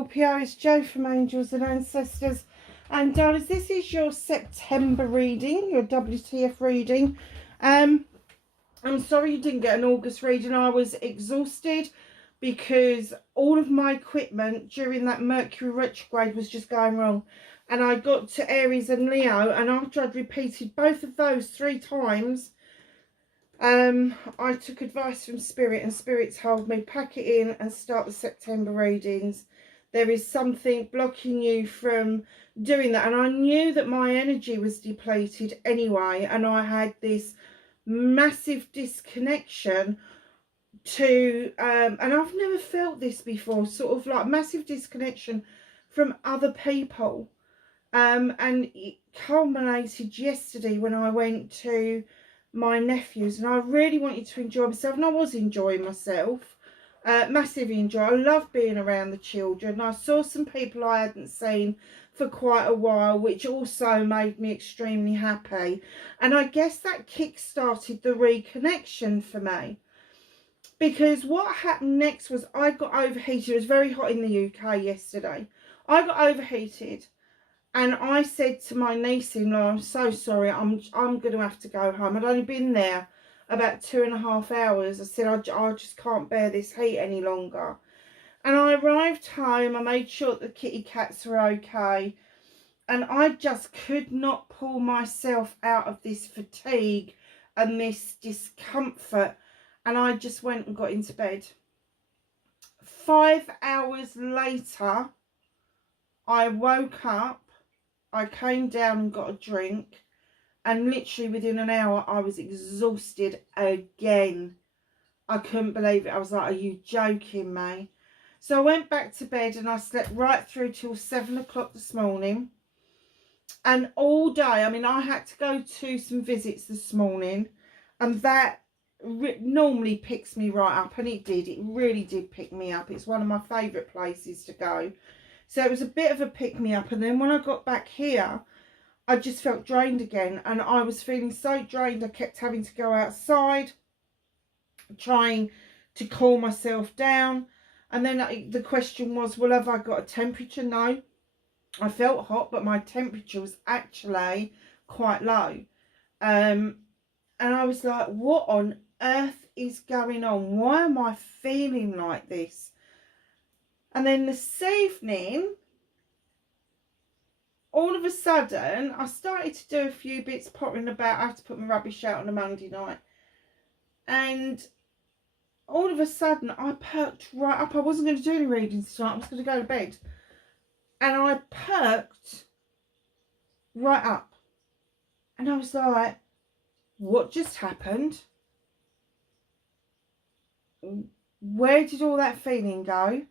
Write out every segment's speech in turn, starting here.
Scorpio, it's Jo from Angels and Ancestors. And darlings, this is your September reading, your WTF reading. I'm sorry you didn't get an August reading. I was exhausted because all of my equipment during that Mercury retrograde was just going wrong. And I got to Aries and Leo, and after I'd repeated both of those 3 times, I took advice from Spirit, and Spirit told me pack it in and start the September readings. There is something blocking you from doing that, and I knew that my energy was depleted anyway, and I had this massive disconnection to and I've never felt this before, sort of like massive disconnection from other people, and it culminated yesterday when I went to my nephews, and I really wanted to enjoy myself, and I was enjoying myself, massively enjoy. I love being around the children. I saw some people I hadn't seen for quite a while, which also made me extremely happy, and I guess that kick-started the reconnection for me, because what happened next was I got overheated. It was very hot in the UK yesterday. I got overheated. And I said to my niece-in-law, I'm so sorry, I'm going to have to go home. I'd only been there about 2.5 hours. I said, I just can't bear this heat any longer. And I arrived home. I made sure that the kitty cats were okay. And I just could not pull myself out of this fatigue and this discomfort. And I just went and got into bed. 5 hours later, I woke up. I came down and got a drink, and literally within an hour I was exhausted again. I couldn't believe it. I was like, are you joking me? So I went back to bed and I slept right through till 7 o'clock this morning. And all day, I mean, I had to go to some visits this morning, and that normally picks me right up, and it did. It really did pick me up. It's one of my favourite places to go. So it was a bit of a pick-me-up, and then when I got back here, I just felt drained again, and I was feeling so drained I kept having to go outside, trying to cool myself down. And then the question was, well, have I got a temperature? No. I felt hot, but my temperature was actually quite low. And I was like, what on earth is going on? Why am I feeling like this? And then this evening, all of a sudden, I started to do a few bits pottering about. I had to put my rubbish out on a Monday night. And all of a sudden, I perked right up. I wasn't going to do any readings tonight. I was going to go to bed. And I perked right up. And I was like, what just happened? Where did all that feeling go?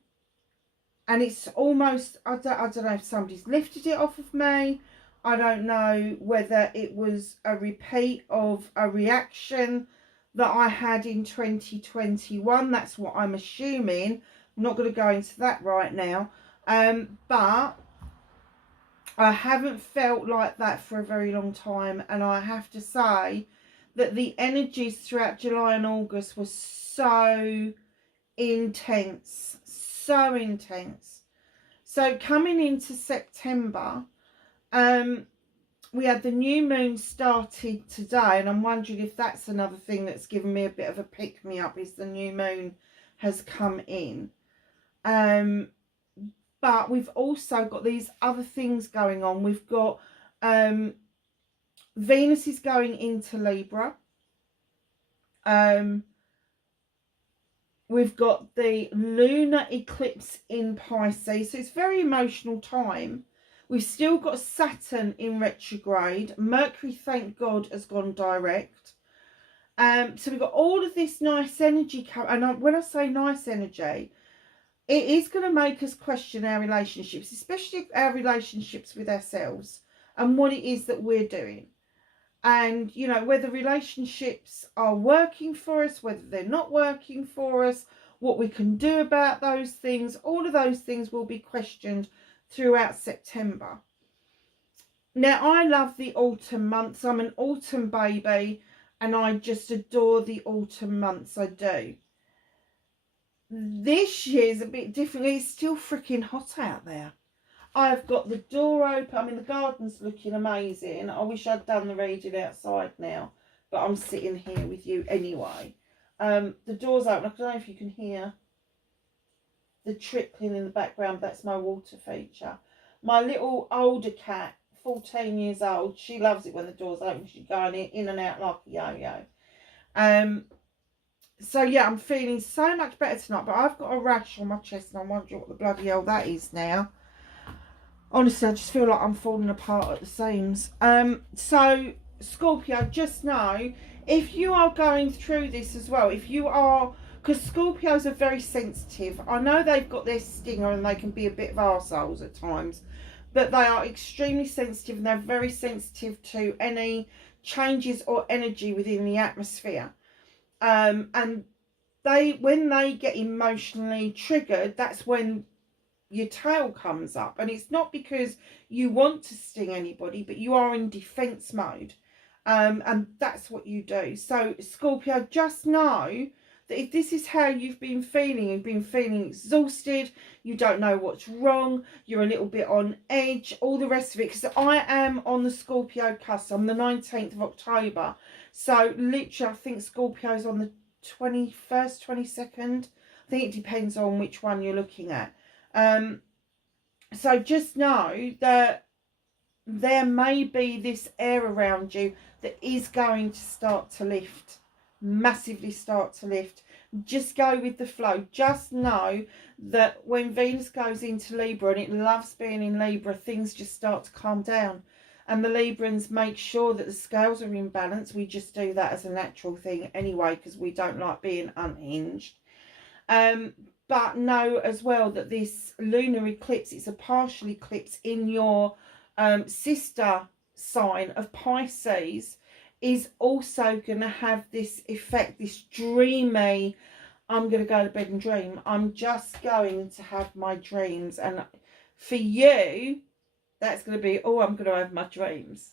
And it's almost, I don't know if somebody's lifted it off of me. I don't know whether it was a repeat of a reaction that I had in 2021. That's what I'm assuming. I'm not going to go into that right now. But I haven't felt like that for a very long time. And I have to say that the energies throughout July and August were so intense. So intense. So coming into September, we had the new moon started today, and I'm wondering if that's another thing that's given me a bit of a pick-me-up, is the new moon has come in. But we've also got these other things going on. We've got Venus is going into Libra. We've got the lunar eclipse in Pisces. So it's a very emotional time. We've still got Saturn in retrograde. Mercury, thank God, has gone direct. So we've got all of this nice energy. And when I say nice energy, it is going to make us question our relationships, especially our relationships with ourselves and what it is that we're doing. And, you know, whether relationships are working for us, whether they're not working for us, what we can do about those things, all of those things will be questioned throughout September. Now, I love the autumn months. I'm an autumn baby, and I just adore the autumn months. I do. this year's a bit different. It's still freaking hot out there. I've got the door open. I mean, the garden's looking amazing. I wish I'd done the reading outside now, but I'm sitting here with you anyway. The door's open. I don't know if you can hear the trickling in the background. That's my water feature. My little older cat, 14 years old, she loves it when the door's open. She's going in and out like a yo-yo. So yeah, I'm feeling so much better tonight, but I've got a rash on my chest and I'm wondering what the bloody hell that is now. Honestly, I just feel like I'm falling apart at the seams. So Scorpio, just know, if you are going through this as well, if you are, because Scorpios are very sensitive. I know they've got their stinger and they can be a bit of arseholes at times, but they are extremely sensitive and they're very sensitive to any changes or energy within the atmosphere. And when they get emotionally triggered, that's when your tail comes up. And it's not because you want to sting anybody, but you are in defense mode. And that's what you do. So Scorpio, just know that if this is how you've been feeling exhausted, you don't know what's wrong, you're a little bit on edge, all the rest of it, because I am on the Scorpio cusp. I'm the 19th of October. So literally, I think Scorpio's on the 21st, 22nd. I think it depends on which one you're looking at. So just know that there may be this air around you that is going to start to lift, massively start to lift. Just go with the flow. Just know that when Venus goes into Libra, and it loves being in Libra, things just start to calm down. And the Librans make sure that the scales are in balance. We just do that as a natural thing anyway, because we don't like being unhinged. But know as well that this lunar eclipse, it's a partial eclipse in your sister sign of Pisces, is also going to have this effect, this dreamy, I'm going to go to bed and dream. I'm just going to have my dreams. And for you, that's going to be, oh, I'm going to have my dreams.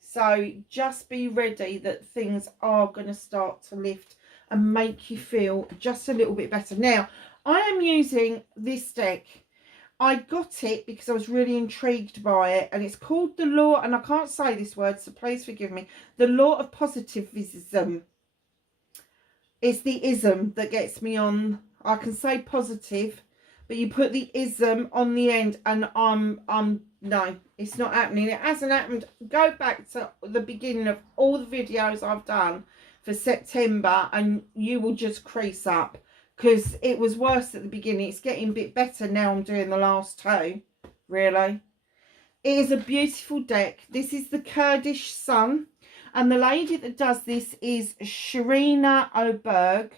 So just be ready that things are going to start to lift and make you feel just a little bit better. Now, I am using this deck. I got it because I was really intrigued by it, and it's called the Law, and I can't say this word, so please forgive me, the Law of Positivism. It's the ism that gets me on. I can say positive, but you put the ism on the end, and no, it's not happening. It hasn't happened. Go back to the beginning of all the videos I've done for September, and you will just crease up. Because it was worse at the beginning. It's getting a bit better now. I'm doing the last two. Really. It is a beautiful deck. This is the Kurdish Sun. And the lady that does this is Sharina Oberg.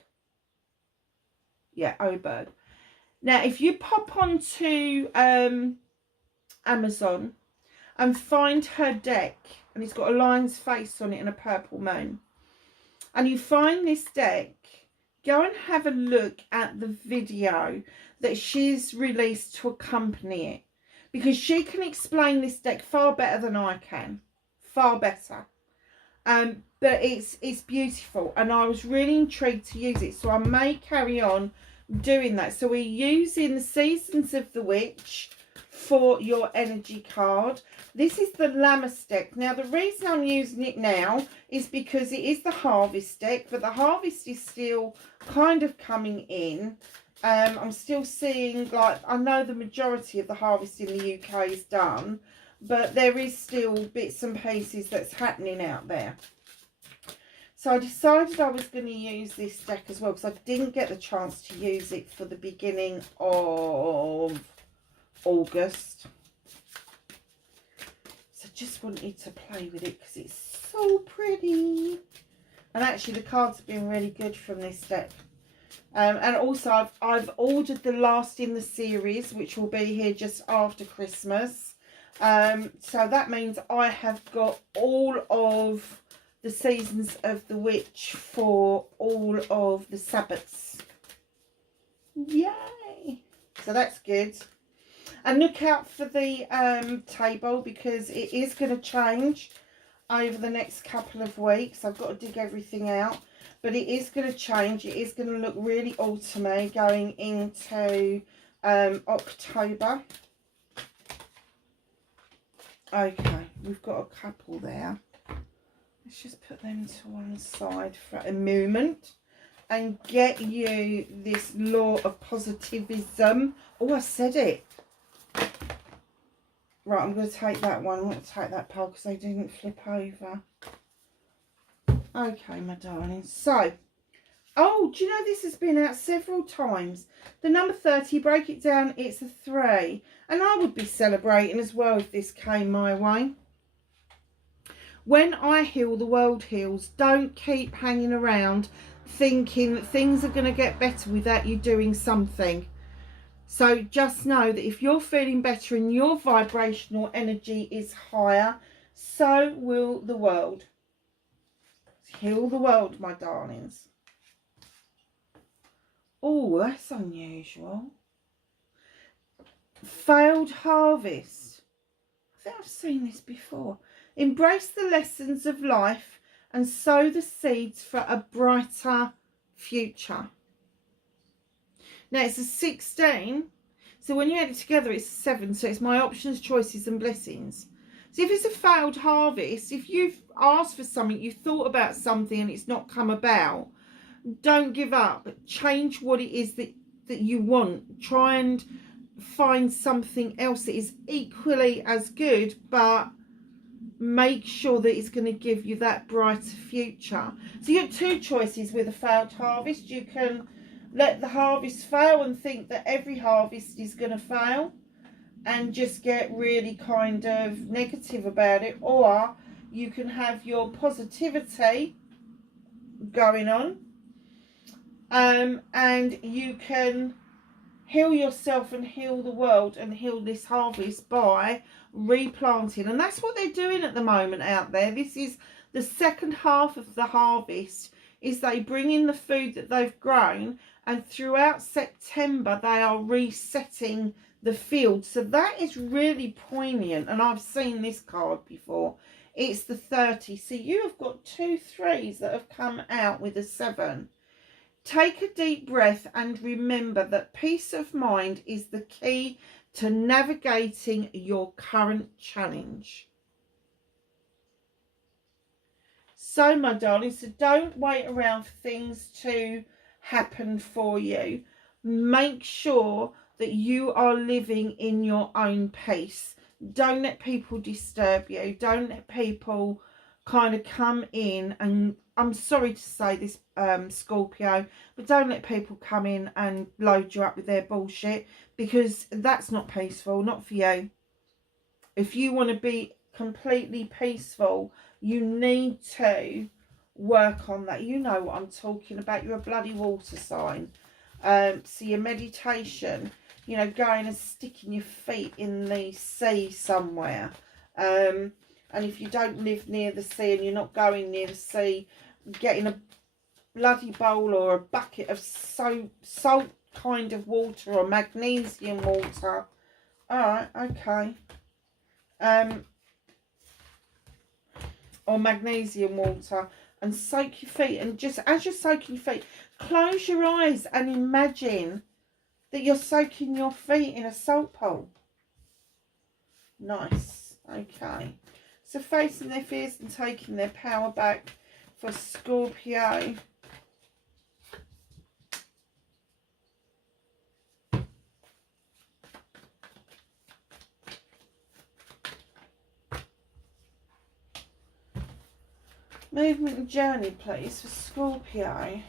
Yeah, Oberg. Now, if you pop onto Amazon and find her deck. And it's got a lion's face on it and a purple moon. And you find this deck. Go and have a look at the video that she's released to accompany it. Because she can explain this deck far better than I can. Far better. But it's beautiful. And I was really intrigued to use it. So I may carry on doing that. So we're using the Seasons of the Witch for your energy card. This is the Lammas deck. Now, the reason I'm using it now is because it is the Harvest deck, but the Harvest is still kind of coming in. I'm still seeing, like, I know the majority of the Harvest in the UK is done, but there is still bits and pieces that's happening out there. So I decided I was going to use this deck as well, because I didn't get the chance to use it for the beginning of August. So just wanted to play with it because it's so pretty. And actually the cards have been really good from this deck. And also I've ordered the last in the series, which will be here just after Christmas. So that means I have got all of the Seasons of the Witch for all of the Sabbats. Yay! So that's good. And look out for the table, because it is going to change over the next couple of weeks. I've got to dig everything out. but it is going to change. It is going to look really autumny going into October. Okay, we've got a couple there. Let's just put them to one side for a moment and get you this law of positivism. Oh, I said it. Right, I'm going to take that one. I'm going to take that pole because they didn't flip over. Okay, my darling. So, oh, do you know this has been out several times? The number 30, break it down, it's a 3. And I would be celebrating as well if this came my way. When I heal, the world heals. Don't keep hanging around thinking that things are going to get better without you doing something. So just know that if you're feeling better and your vibrational energy is higher, so will the world. Heal the world, my darlings. Oh, that's unusual. Failed harvest. I think I've seen this before. Embrace the lessons of life and sow the seeds for a brighter future. Now it's a 16. So when you add it together, it's 7. So it's my options, choices and blessings. So if it's a failed harvest, if you've asked for something, you've thought about something and it's not come about, don't give up. Change what it is that you want. Try and find something else that is equally as good, but make sure that it's going to give you that brighter future. So you have 2 choices with a failed harvest. You can let the harvest fail and think that every harvest is going to fail and just get really kind of negative about it, or you can have your positivity going on, and you can heal yourself and heal the world and heal this harvest by replanting. And that's what they're doing at the moment out there. This is the second half of the harvest, is they bring in the food that they've grown, and throughout September they are resetting the field. So that is really poignant, and I've seen this card before. It's the 30. So you have got 2 3s that have come out with a 7. Take a deep breath and remember that peace of mind is the key to navigating your current challenge. So, my darling, so don't wait around for things to happen for you. Make sure that you are living in your own pace. Don't let people disturb you. Don't let people kind of come in, and I'm sorry to say this, Scorpio, but don't let people come in and load you up with their bullshit, because that's not peaceful, not for you. If you want to be completely peaceful, you need to work on that. You know what I'm talking about. You're a bloody water sign. So your meditation, you know, going and sticking your feet in the sea somewhere. And if you don't live near the sea and you're not going near the sea, getting a bloody bowl or a bucket of salt kind of water or magnesium water. Alright, okay. Or magnesium water, and soak your feet, and just as you're soaking your feet, close your eyes and imagine that you're soaking your feet in a salt pool. Nice. Okay. So facing their fears and taking their power back for Scorpio. Movement and journey, please, for Scorpio.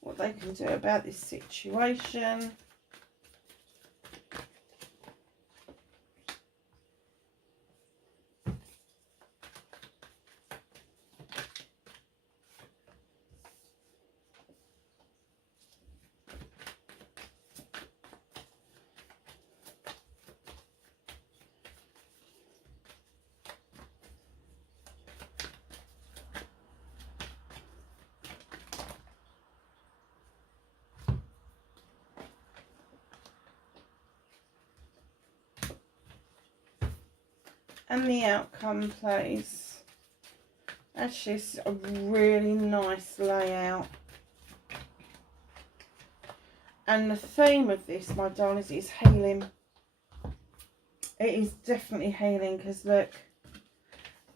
What they can do about this situation. And the outcome, please. Actually, it's a really nice layout. And the theme of this, my darlings, is healing. It is definitely healing, because look,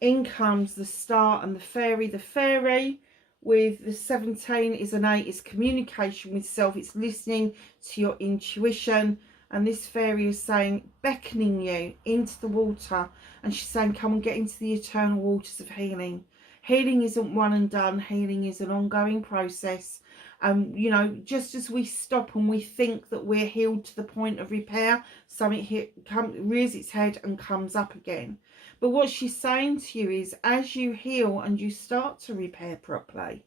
in comes the star and the fairy. The fairy with the 17 is an 8, is communication with self. It's listening to your intuition. And this fairy is saying, beckoning you into the water. And she's saying, come and get into the eternal waters of healing. Healing isn't one and done. Healing is an ongoing process. You know, just as we stop and we think that we're healed to the point of repair, something rears its head and comes up again. But what she's saying to you is, as you heal and you start to repair properly,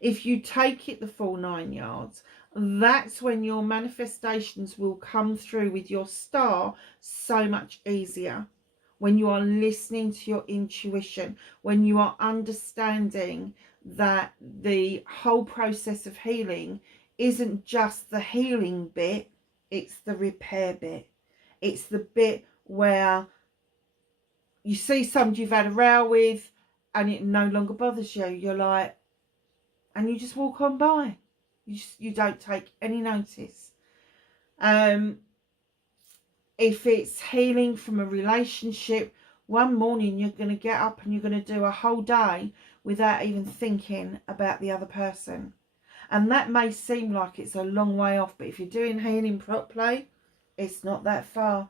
if you take it the full 9 yards, that's when your manifestations will come through with your star so much easier. When you are listening to your intuition, when you are understanding that the whole process of healing isn't just the healing bit, it's the repair bit. It's the bit where you see somebody you've had a row with and it no longer bothers you. You're like, and you just walk on by. You don't take any notice. If it's healing from a relationship, one morning you're going to get up and you're going to do a whole day without even thinking about the other person. And that may seem like it's a long way off, but if you're doing healing properly, it's not that far.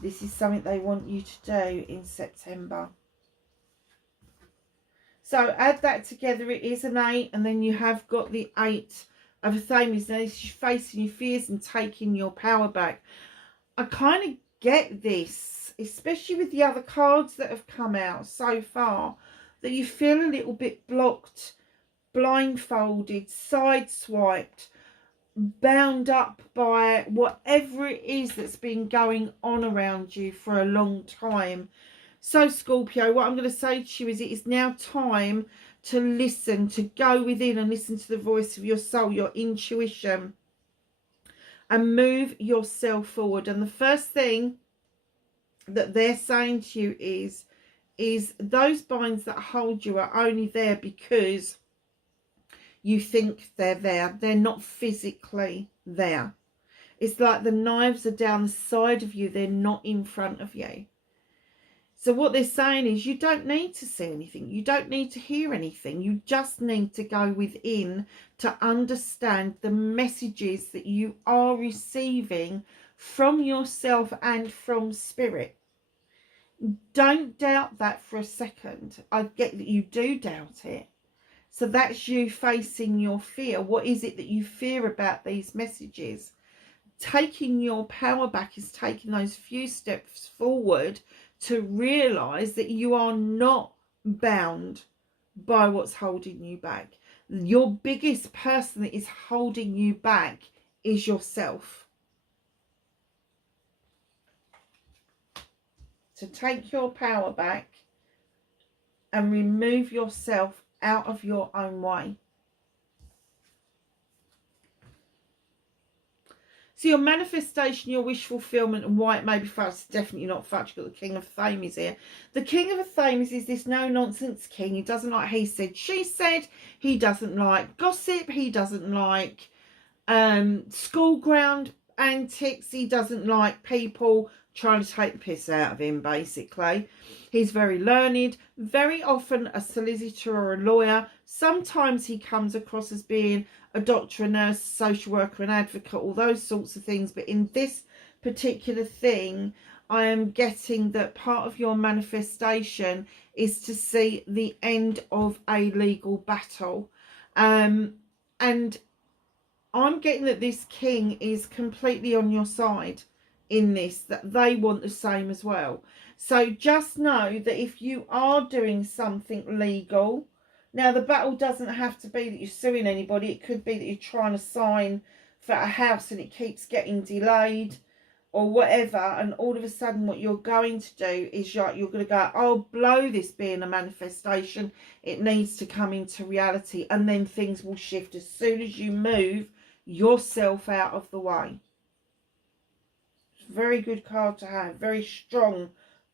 This is something they want you to do in September. So add that together, it is an 8, and then you have got the 8 of a Thames. Now this is facing your fears and taking your power back. I kind of get this, especially with the other cards that have come out so far, that you feel a little bit blocked, blindfolded, sideswiped, bound up by whatever it is that's been going on around you for a long time. So Scorpio, what I'm going to say to you is, it is now time to listen, to go within and listen to the voice of your soul, your intuition, and move yourself forward. And the first thing that they're saying to you is those binds that hold you are only there because you think they're there. They're not physically there. It's like the knives are down the side of you. They're not in front of you. So what they're saying is, you don't need to see anything. You don't need to hear anything. You just need to go within to understand the messages that you are receiving from yourself and from spirit. Don't doubt that for a second. I get that you do doubt it. So that's you facing your fear. What is it that you fear about these messages? Taking your power back is taking those few steps forward to realise that you are not bound by what's holding you back. Your biggest person that is holding you back is yourself. To take your power back and remove yourself out of your own way. So your manifestation, your wish fulfillment, and why it may be fudged, it's definitely not fudged. You've got the King of Thames here. The King of Thames is this no-nonsense king. He doesn't like he said, she said. He doesn't like gossip. He doesn't like school ground antics. He doesn't like people trying to take the piss out of him, basically. He's very learned, very often a solicitor or a lawyer. Sometimes he comes across as being a doctor, a nurse, social worker, an advocate, all those sorts of things. But in this particular thing, I am getting that part of your manifestation is to see the end of a legal battle. And I'm getting that this king is completely on your side in this, that they want the same as well. So just know that if you are doing something legal, now the battle doesn't have to be that you're suing anybody. It could be that you're trying to sign for a house and it keeps getting delayed or whatever, and all of a sudden what you're going to do is you're going to go, oh, blow this being a manifestation, it needs to come into reality, and then things will shift as soon as you move yourself out of the way. Very good card to have, very strong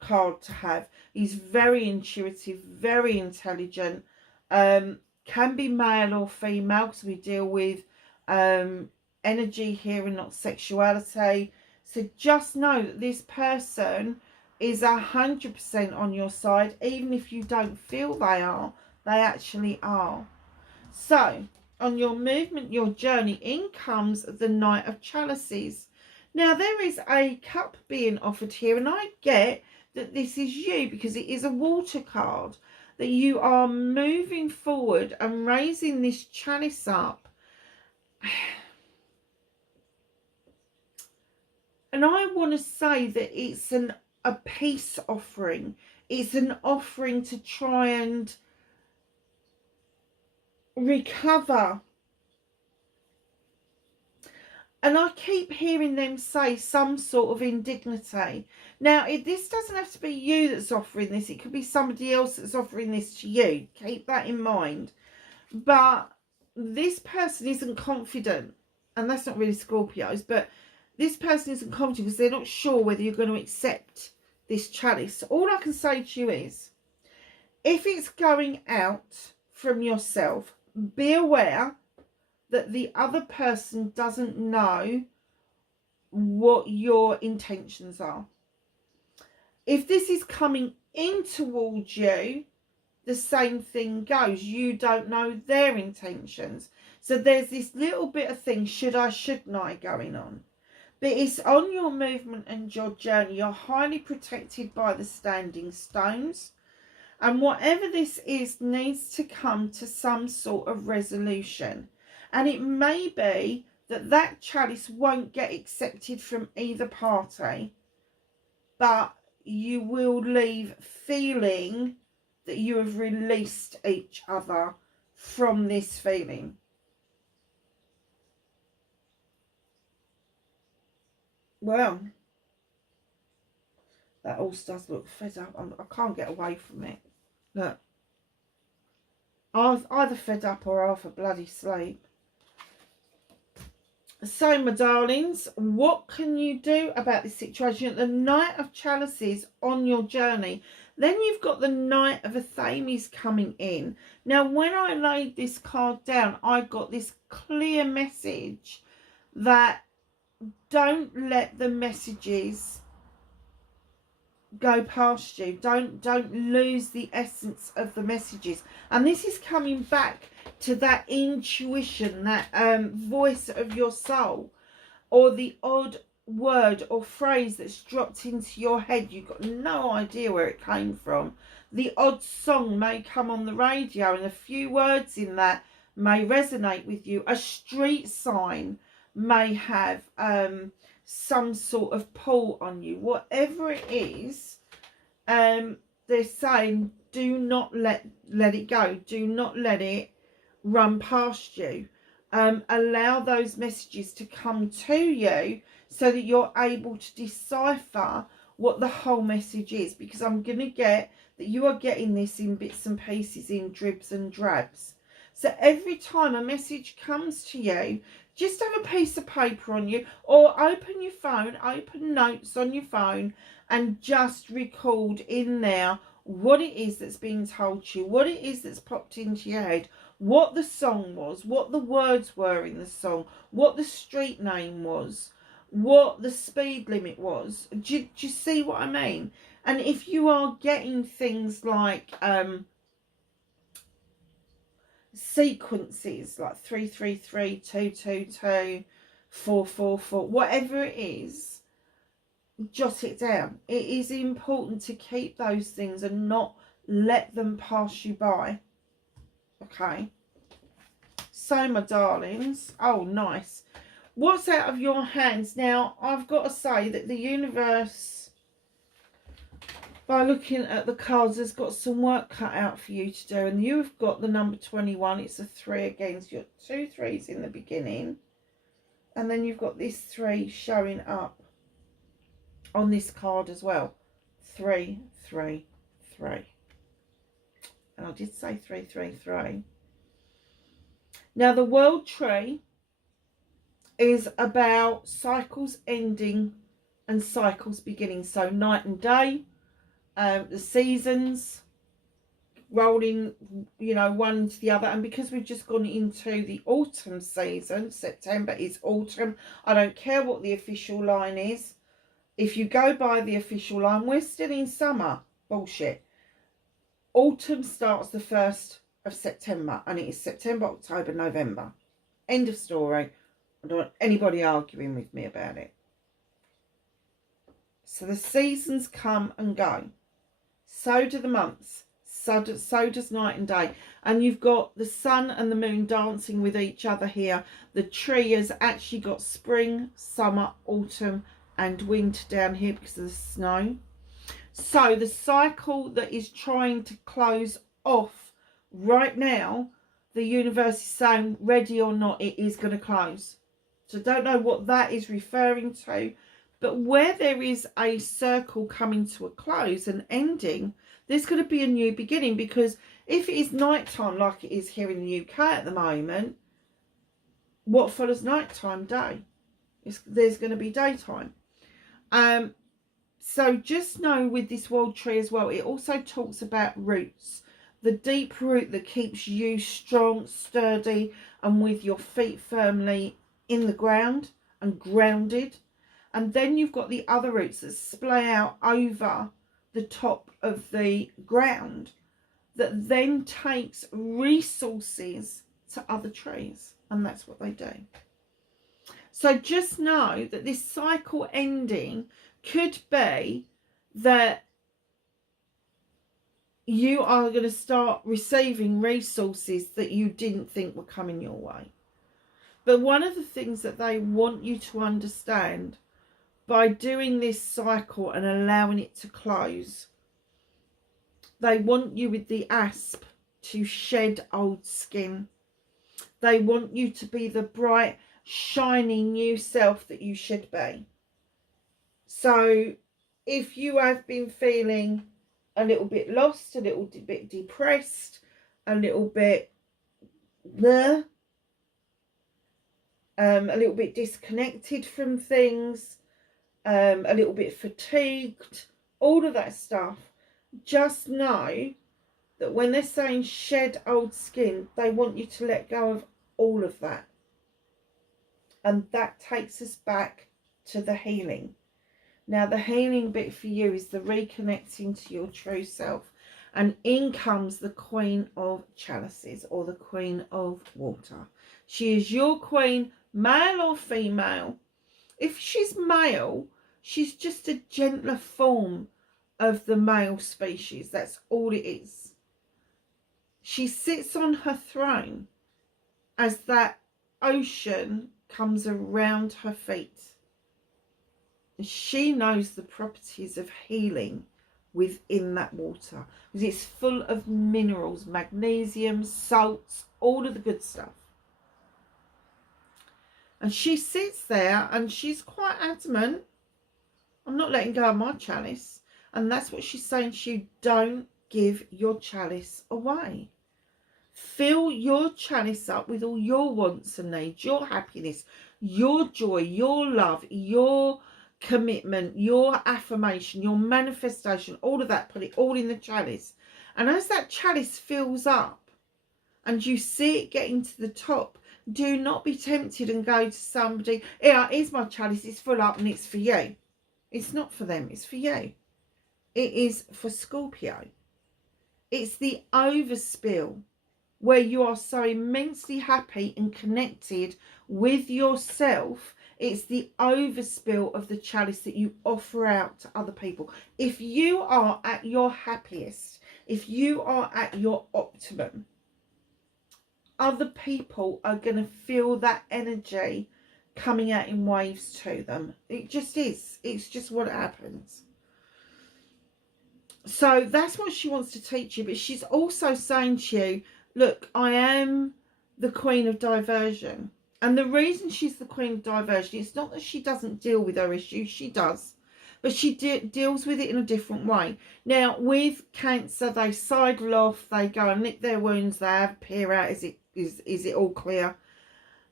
card to have. He's very intuitive, very intelligent, can be male or female, because we deal with energy here and not sexuality. So just know that this person is 100% on your side, even if you don't feel they are. They actually are. So on your movement, your journey, in comes the Knight of Chalices. Now there is a cup being offered here, and I get that this is you because it is a water card, that you are moving forward and raising this chalice up. And I want to say that it's a peace offering. It's an offering to try and recover. And I keep hearing them say some sort of indignity. Now, this doesn't have to be you that's offering this. It could be somebody else that's offering this to you. Keep that in mind. But this person isn't confident. And that's not really Scorpios. But this person isn't confident because they're not sure whether you're going to accept this chalice. All I can say to you is, if it's going out from yourself, be aware that the other person doesn't know what your intentions are. If this is coming in towards you, the same thing goes. You don't know their intentions. So there's this little bit of thing, should I, shouldn't I, going on. But it's on your movement and your journey. You're highly protected by the standing stones. And whatever this is needs to come to some sort of resolution. And it may be that that chalice won't get accepted from either party, but you will leave feeling that you have released each other from this feeling. Well, that all does look fed up. I can't get away from it. Look, I'm either fed up or half a bloody sleep. So, my darlings, what can you do about this situation? The Knight of Chalices on your journey. Then you've got the Knight of Athames coming in. Now, when I laid this card down, I got this clear message that don't let the messages go past you. Don't lose the essence of the messages. And this is coming back to that intuition, that voice of your soul, or the odd word or phrase that's dropped into your head. You've got no idea where it came from. The odd song may come on the radio and a few words in that may resonate with you. A street sign may have some sort of pull on you. Whatever it is, they're saying do not let it go. Do not let it run past you. Allow those messages to come to you so that you're able to decipher what the whole message is, because I'm going to get that you are getting this in bits and pieces, in dribs and drabs. So every time a message comes to you, just have a piece of paper on you, or open your phone, open notes on your phone, and just record in there what it is that's being told to you, what it is that's popped into your head, what the song was, what the words were in the song, what the street name was, what the speed limit was. Do you see what I mean? And if you are getting things like sequences like 333, 222, 444, whatever it is, jot it down. It is important to keep those things and not let them pass you by. Okay, so my darlings, oh nice, what's out of your hands? Now I've got to say that the universe, by looking at the cards, has got some work cut out for you to do. And you've got the number 21. It's a 3 again, so you've got 2 3s in the beginning, and then you've got this 3 showing up on this card as well. 3 3 3. And I did say 3 3 3. Now the World Tree is about cycles ending and cycles beginning. So night and day, the seasons rolling, you know, one to the other. And because we've just gone into the autumn season, September is autumn. I don't care what the official line is. If you go by the official line, we're still in summer. Bullshit. Autumn starts the 1st of September, and it is September, October, November. End of story. I don't want anybody arguing with me about it. So the seasons come and go. So do the months. So does night and day. And you've got the sun and the moon dancing with each other here. The tree has actually got spring, summer, autumn and winter down here because of the snow. So the cycle that is trying to close off right now, the universe is saying, ready or not, it is going to close. So I don't know what that is referring to. But where there is a circle coming to a close and ending, there's going to be a new beginning. Because if it is nighttime like it is here in the UK at the moment, what follows nighttime? Day. There's going to be daytime. So just know with this world tree as well, it also talks about roots. The deep root that keeps you strong, sturdy, and with your feet firmly in the ground and grounded. And then you've got the other roots that splay out over the top of the ground that then takes resources to other trees. And that's what they do. So just know that this cycle ending could be that you are going to start receiving resources that you didn't think were coming your way. But one of the things that they want you to understand by doing this cycle and allowing it to close, they want you with the asp to shed old skin. They want you to be the bright, shiny new self that you should be. So if you have been feeling a little bit lost, a little bit depressed, a little bit a little bit disconnected from things, a little bit fatigued, all of that stuff, just know that when they're saying shed old skin, they want you to let go of all of that. And that takes us back to the healing. Now, the healing bit for you is the reconnecting to your true self. And in comes the Queen of Chalices, or the Queen of Water. She is your queen, male or female. If she's male, she's just a gentler form of the male species. That's all it is. She sits on her throne as that ocean comes around her feet. She knows the properties of healing within that water, because it's full of minerals, magnesium, salts, all of the good stuff. And she sits there and she's quite adamant, I'm not letting go of my chalice. And that's what she's saying to you. Don't give your chalice away. Fill your chalice up with all your wants and needs, your happiness, your joy, your love, your commitment, your affirmation, your manifestation, all of that. Put it all in the chalice. And as that chalice fills up and you see it getting to the top, do not be tempted and go to somebody, yeah, here's my chalice, it's full up and it's for you. It's not for them, it's for you. It is for Scorpio. It's the overspill where you are so immensely happy and connected with yourself. It's the overspill of the chalice that you offer out to other people. If you are at your happiest, if you are at your optimum, other people are going to feel that energy coming out in waves to them. It just is. It's just what happens. So that's what she wants to teach you. But she's also saying to you, look, I am the queen of diversion. And the reason she's the queen of diversion, it's not that she doesn't deal with her issues. She does. But she deals with it in a different way. Now, with Cancer, they sidle off. They go and lick their wounds. They have peer out. Is it all clear?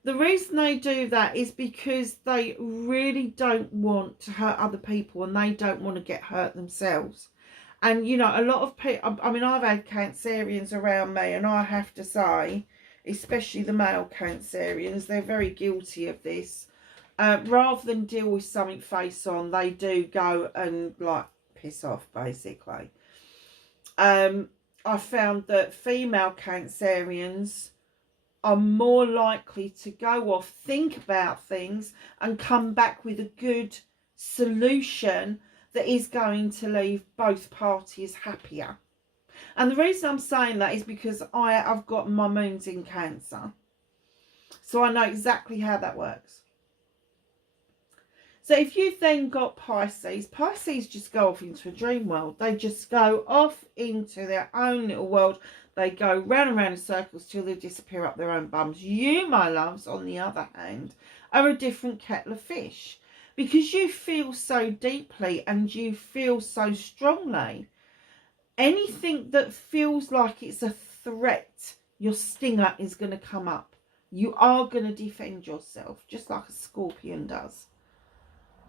The reason they do that is because they really don't want to hurt other people. And they don't want to get hurt themselves. And, you know, a lot of people, I mean, I've had Cancerians around me, and I have to say, especially the male Cancerians, they're very guilty of this. Rather than deal with something face on, they do go and, like, piss off, basically. I found that female Cancerians are more likely to go off, think about things, and come back with a good solution that is going to leave both parties happier. And the reason I'm saying that is because I've got my moons in Cancer. So I know exactly how that works. So if you've then got Pisces, Pisces just go off into a dream world. They just go off into their own little world. They go round and round in circles till they disappear up their own bums. You, my loves, on the other hand, are a different kettle of fish. Because you feel so deeply and you feel so strongly. Anything that feels like it's a threat, your stinger is going to come up. You are going to defend yourself, just like a scorpion does.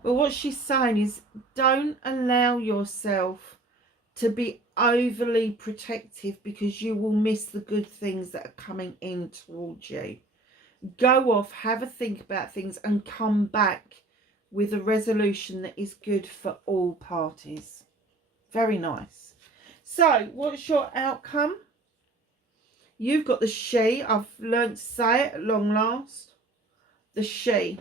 But what she's saying is, don't allow yourself to be overly protective, because you will miss the good things that are coming in towards you. Go off, have a think about things, and come back with a resolution that is good for all parties. Very nice. So, what's your outcome? You've got the she. I've learned to say it at long last. The she.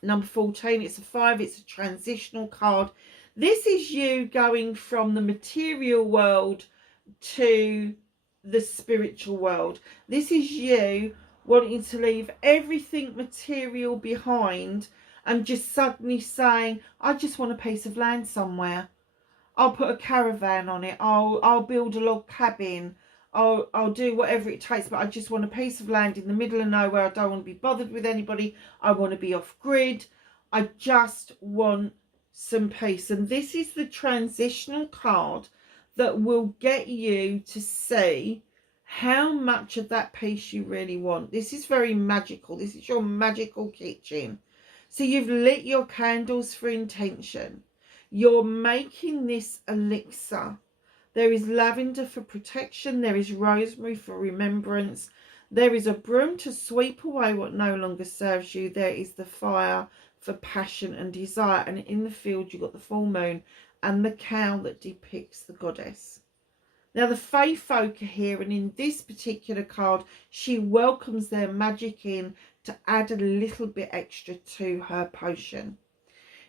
Number 14, it's a 5, it's a transitional card. This is you going from the material world to the spiritual world. This is you wanting to leave everything material behind and just suddenly saying, I just want a piece of land somewhere. I'll put a caravan on it. I'll build a log cabin. I'll do whatever it takes, but I just want a piece of land in the middle of nowhere. I don't want to be bothered with anybody. I want to be off grid. I just want some peace. And this is the transitional card that will get you to see how much of that peace you really want. This is very magical. This is your magical kitchen. So you've lit your candles for intention. You're making this elixir. There is lavender for protection. There is rosemary for remembrance. There is a broom to sweep away what no longer serves you. There is the fire for passion and desire. And in the field, you've got the full moon and the cow that depicts the goddess. Now, the Fae folk are here. And in this particular card, she welcomes their magic in to add a little bit extra to her potion.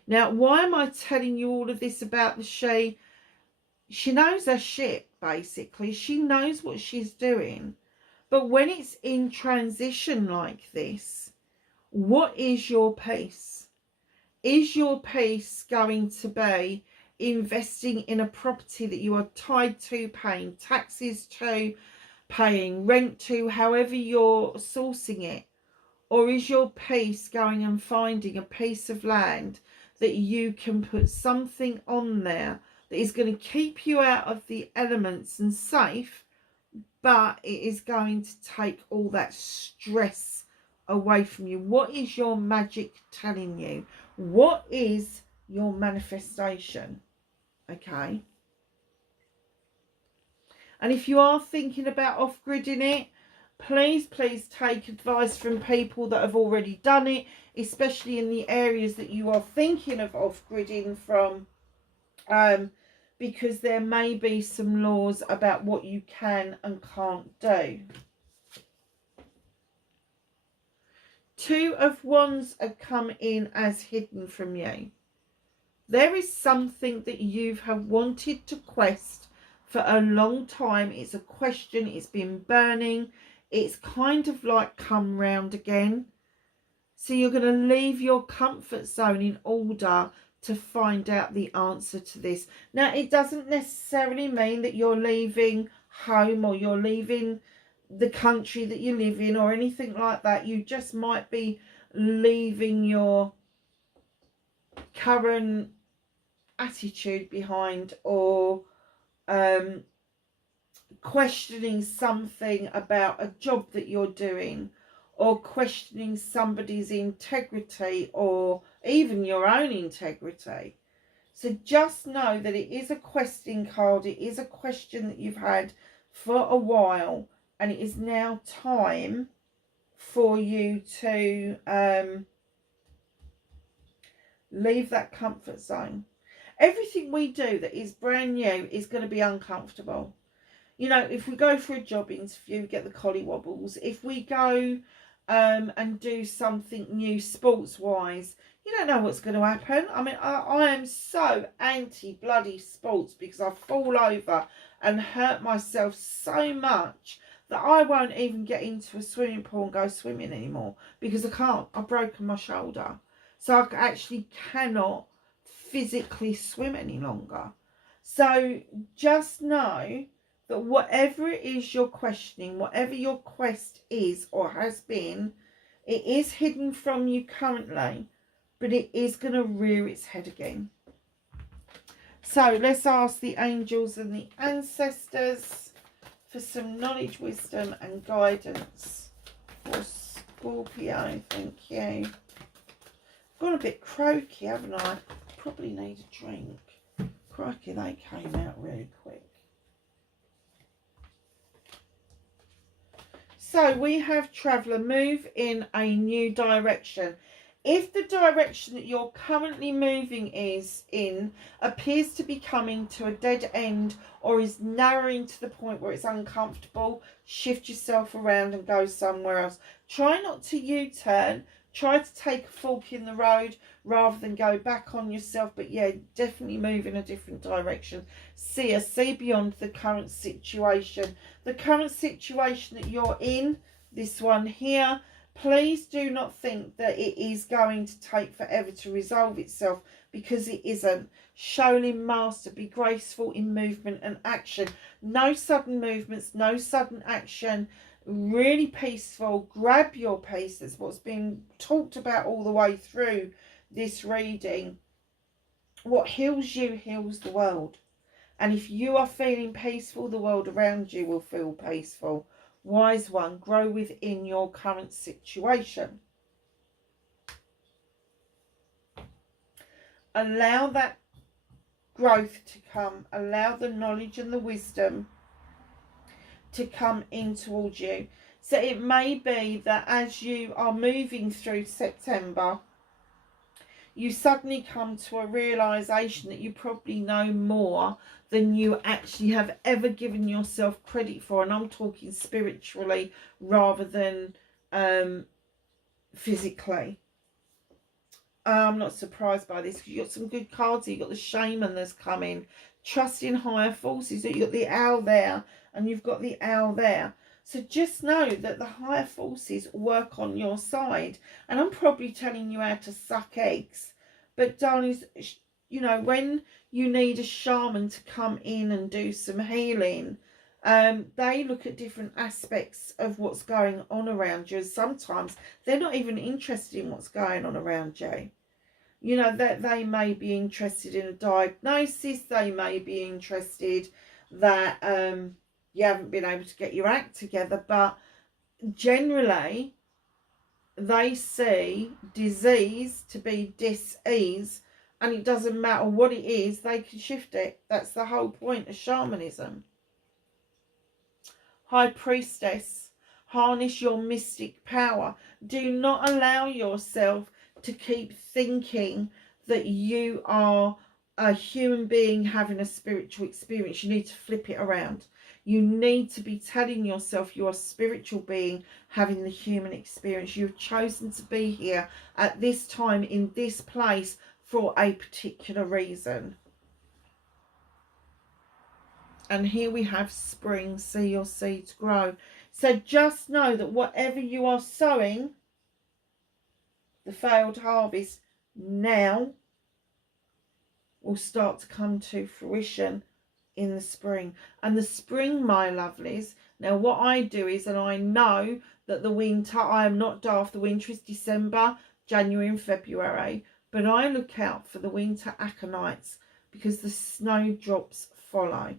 Now, why am I telling you all of this about the she? She knows her shit, basically. She knows what she's doing. But when it's in transition like this, what is your peace? Is your peace going to be investing in a property that you are tied to, paying taxes to, paying rent to, however you're sourcing it? Or is your peace going and finding a piece of land that you can put something on there that is going to keep you out of the elements and safe, but it is going to take all that stress away from you? What is your magic telling you? What is your manifestation? Okay. And if you are thinking about off-gridding it, please take advice from people that have already done it, especially in the areas that you are thinking of off-gridding from, because there may be some laws about what you can and can't do. Two of Wands have come in as hidden from you. There is something that you have wanted to quest for a long time. It's a question, it's been burning. It's kind of like come round again. So you're going to leave your comfort zone in order to find out the answer to this. Now, it doesn't necessarily mean that you're leaving home or you're leaving the country that you live in or anything like that. You just might be leaving your current attitude behind, or questioning something about a job that you're doing, or questioning somebody's integrity or even your own integrity. So just know that it is a questing card. It is a question that you've had for a while, and it is now time for you to leave that comfort zone. Everything we do that is brand new is going to be uncomfortable. You know, if we go for a job interview, we get the collie wobbles. If we go and do something new sports-wise, you don't know what's going to happen. I mean, I am so anti-bloody sports because I fall over and hurt myself so much that I won't even get into a swimming pool and go swimming anymore because I can't. I've broken my shoulder. So I actually cannot physically swim any longer. So just know that whatever it is you're questioning, whatever your quest is or has been, it is hidden from you currently, but it is going to rear its head again. So let's ask the angels and the ancestors for some knowledge, wisdom and guidance for Scorpio. Thank you. Gone a bit croaky, haven't I? Probably need a drink. Crikey, they came out really quick. So we have Traveller, move in a new direction. If the direction that you're currently moving in appears to be coming to a dead end or is narrowing to the point where it's uncomfortable, shift yourself around and go somewhere else. Try not to U-turn. Try to take a fork in the road rather than go back on yourself. But yeah, definitely move in a different direction. See beyond the current situation. The current situation that you're in, this one here, please do not think that it is going to take forever to resolve itself, because it isn't. Shaolin Master, be graceful in movement and action. No sudden movements, no sudden action. Really peaceful. Grab your peace. That's what's been talked about all the way through this reading. What heals you heals the world. And if you are feeling peaceful, the world around you will feel peaceful. Wise one, grow within your current situation. Allow that growth to come. Allow the knowledge and the wisdom to come in towards you. So it may be that as you are moving through September, you suddenly come to a realization that you probably know more than you actually have ever given yourself credit for. And I'm talking spiritually rather than physically. I'm not surprised by this, because you've got some good cards. You've got the shaman that's coming. Trust in higher forces. You've got the owl there and you've got the owl there. So just know that the higher forces work on your side. And I'm probably telling you how to suck eggs. But darlings, you know, when you need a shaman to come in and do some healing, they look at different aspects of what's going on around you. And sometimes they're not even interested in what's going on around you. You know, that they may be interested in a diagnosis. They may be interested that you haven't been able to get your act together. But generally, they see disease to be dis-ease. And it doesn't matter what it is, they can shift it. That's the whole point of shamanism. High Priestess, harness your mystic power. Do not allow yourself to keep thinking that you are a human being having a spiritual experience. You need to flip it around. You need to be telling yourself you are a spiritual being having the human experience. You've chosen to be here at this time in this place for a particular reason. And here we have spring. See your seeds grow. So just know that whatever you are sowing, the failed harvest now will start to come to fruition in the spring. And the spring, my lovelies, now what I do is, and I know that the winter, I am not daft, the winter is December, January and February, but I look out for the winter aconites because the snowdrops follow.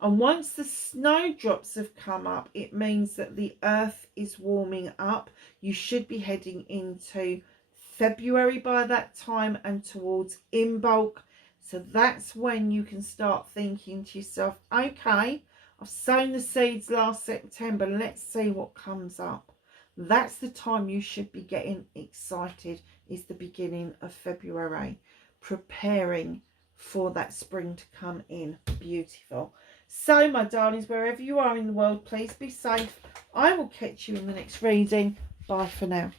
And once the snowdrops have come up, it means that the earth is warming up. You should be heading into February by that time and towards Imbolc. So that's when you can start thinking to yourself, okay, I've sown the seeds last September, let's see what comes up. That's the time you should be getting excited, is the beginning of February, preparing for that spring to come in. Beautiful. So, my darlings, wherever you are in the world, please be safe. I will catch you in the next reading. Bye for now.